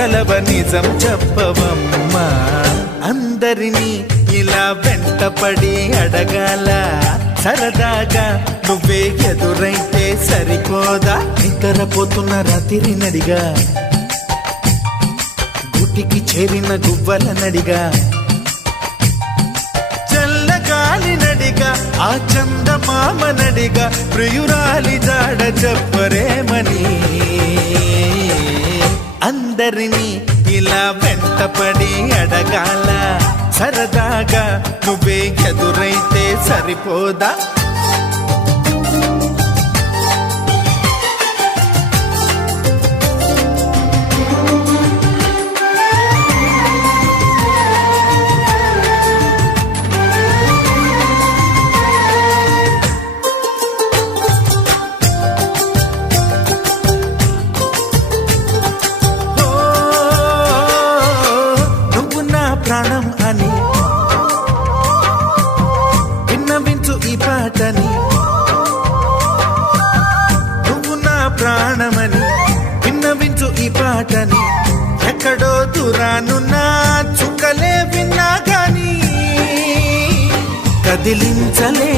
చెప్పగలవ నిజం చెప్పవమ్మా. అందరినీ ఇలా వెంటపడి అడగాల, సరదాగా నువ్వే ఎదురైతే సరిపోదా. నిద్రపోతున్న రాత్రి నడిగా, గుటికి చేరిన గువ్వల నడిగా, చల్లగాలి నడిగా, ఆ చందమామ నడిగా, ప్రియురాలి జాడ చెప్పరేమని. అందరినీ ఇలా వెంటపడి అడగాల, సరదాగా నువ్వే ఎదురైతే సరిపోదా. ప్రాణం అని విన్నవించు ఈ పాటని, నువ్వు నా ప్రాణమని విన్నవించు ఈ పాటని. ఎక్కడో దూరానున్నా చుక్కలే విన్నా గాని కదిలించలే